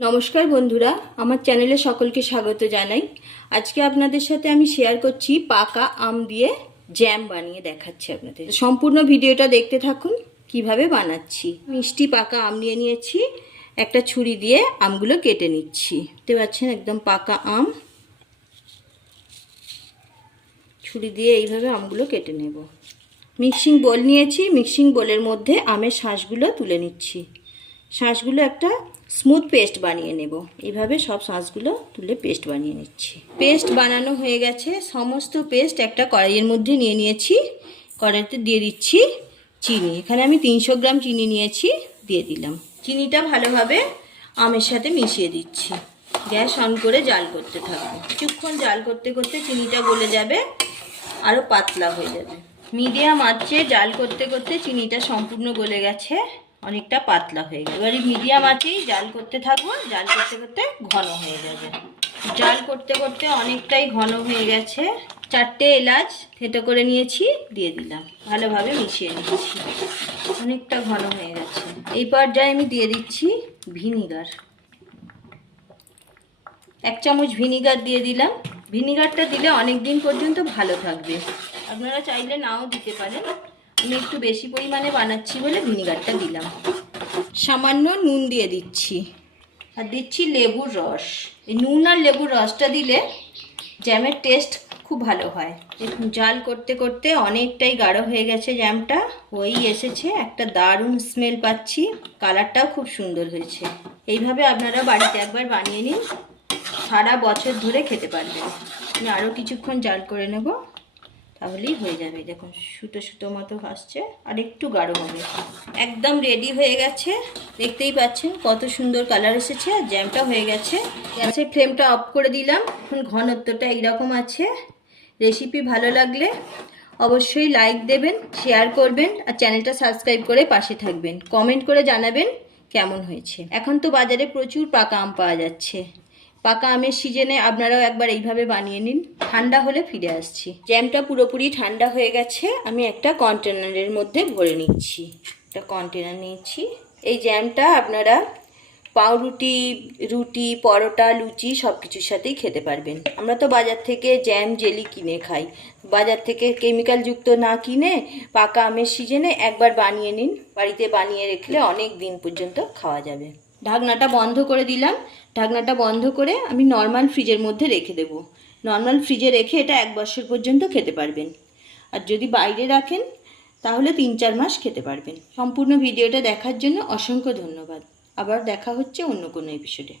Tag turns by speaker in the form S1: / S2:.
S1: নমস্কার বন্ধুরা, আমার চ্যানেলে সকলকে স্বাগত জানাই। আজকে আপনাদের সাথে আমি শেয়ার করছি পাকা আম দিয়ে জ্যাম বানিয়ে দেখাচ্ছি আপনাদের। সম্পূর্ণ ভিডিওটা দেখতে থাকুন, কীভাবে বানাচ্ছি। মিষ্টি পাকা আম নিয়ে নিয়েছি, একটা ছুরি দিয়ে আমগুলো কেটে নিচ্ছি। দেখতে পাচ্ছেন, একদম পাকা আম। ছুরি দিয়ে এইভাবে আমগুলো কেটে নেব। মিক্সিং বোল নিয়েছি মিক্সিং বোলের মধ্যে আমের শাঁসগুলো তুলে নিচ্ছি। শাঁসগুলো একটা স্মুথ পেস্ট বানিয়ে নেব। এইভাবে সব শাঁসগুলো তুলে পেস্ট বানিয়ে নিচ্ছি। পেস্ট বানানো হয়ে গেছে। সমস্ত পেস্ট একটা কড়াইয়ের মধ্যে নিয়ে নিয়েছি। কড়াইতে দিয়ে দিচ্ছি চিনি। এখানে আমি তিনশো গ্রাম চিনি নিয়েছি, দিয়ে দিলাম। চিনিটা ভালোভাবে আমের সাথে মিশিয়ে দিচ্ছি। গ্যাস অন করে জাল করতে থাকব। কিছুক্ষণ জাল করতে করতে চিনিটা গলে যাবে আরও পাতলা হয়ে যাবে। মিডিয়াম আঁচে জাল করতে করতে চিনিটা সম্পূর্ণ গলে গেছে। অনেকটা পাতলা হয়ে গেছে এবারে মিডিয়াম আঁচেই জাল করতে থাকব। জাল করতে করতে ঘন হয়ে যাবে। জাল করতে করতে অনেকটাই ঘন হয়ে গেছে। চারটে এলাচ থেতো করে নিয়েছি, দিয়ে দিলাম। ভালোভাবে মিশিয়ে নিয়েছি। অনেকটা ঘন হয়ে গেছে। এই পর্যায়ে আমি দিয়ে দিচ্ছি ভিনিগার। এক চামচ ভিনিগার দিয়ে দিলাম। ভিনিগারটা দিলে অনেক দিন পর্যন্ত ভালো থাকবে। আপনারা চাইলে নাও দিতে পারেন। আমি একটু বেশি পরিমাণে বানাচ্ছি বলে ভিনিগারটা দিলাম। সামান্য নুন দিয়ে দিচ্ছি। আর দিচ্ছি লেবুর রস। এই নুন আর লেবুর রসটা দিলে জ্যামের টেস্ট খুব ভালো হয়। দেখুন, জাল করতে করতে অনেকটাই গাঢ় হয়ে গেছে জ্যামটা। হয়েই এসেছে, একটা দারুণ স্মেল পাচ্ছি। কালারটাও খুব সুন্দর হয়েছে। এইভাবে আপনারা বাড়িতে একবার বানিয়ে নিন। সারা বছর ধরে খেতে পারবেন। আমি আরও কিছুক্ষণ জাল করে নেব। তাহলেই হয়ে যাবে। দেখুন, সুতো সুতো মতো ভাসছে, আর একটু গাঢ় হবে। একদম রেডি হয়ে গেছে। দেখতেই পাচ্ছেন, কত সুন্দর কালার এসেছে, আর জ্যামটা হয়ে গেছে। গ্যাসের ফ্লেমটা অফ করে দিলাম। এখন ঘনত্বটা এইরকম আছে। রেসিপি ভালো লাগলে অবশ্যই লাইক দেবেন শেয়ার করবেন, আর চ্যানেলটা সাবস্ক্রাইব করে পাশে থাকবেন। কমেন্ট করে জানাবেন কেমন হয়েছে। এখন তো বাজারে প্রচুর পাকা আম পাওয়া যাচ্ছে। পাকা আমের সিজনে আপনারাও একবার এইভাবে বানিয়ে নিন। ঠান্ডা হলে ফিরে আসছি। জ্যামটা পুরোপুরি ঠান্ডা হয়ে গেছে। আমি একটা কন্টেনারের মধ্যে ভরে নিচ্ছি। একটা কন্টেনার নিয়েছি। এই জ্যামটা আপনারা পাউরুটি, রুটি, পরোটা, লুচি সব কিছুর সাথেই খেতে পারবেন। আমরা তো বাজার থেকে জ্যাম জেলি কিনে খাই। বাজার থেকে কেমিক্যালযুক্ত না কিনে পাকা আমের সিজনে একবার বানিয়ে নিন। বাড়িতে বানিয়ে রাখলে অনেক দিন পর্যন্ত খাওয়া যাবে। ঢাকনাটা বন্ধ করে দিলাম। ঢাকনাটা বন্ধ করে আমি নর্মাল ফ্রিজের মধ্যে রেখে দেবো। নর্মাল ফ্রিজে রেখে এটা এক বছর পর্যন্ত খেতে পারবেন। আর যদি বাইরে রাখেন, তাহলে তিন চার মাস খেতে পারবেন। সম্পূর্ণ ভিডিওটা দেখার জন্য অসংখ্য ধন্যবাদ। আবার দেখা হচ্ছে অন্য কোনো এপিসোডে